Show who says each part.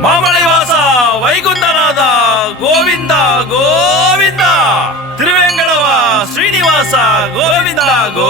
Speaker 1: மாமலைவாசா வைகுந்தநாதா Govinda Govinda. திருவேங்கடவா Srinivasa Govinda கோ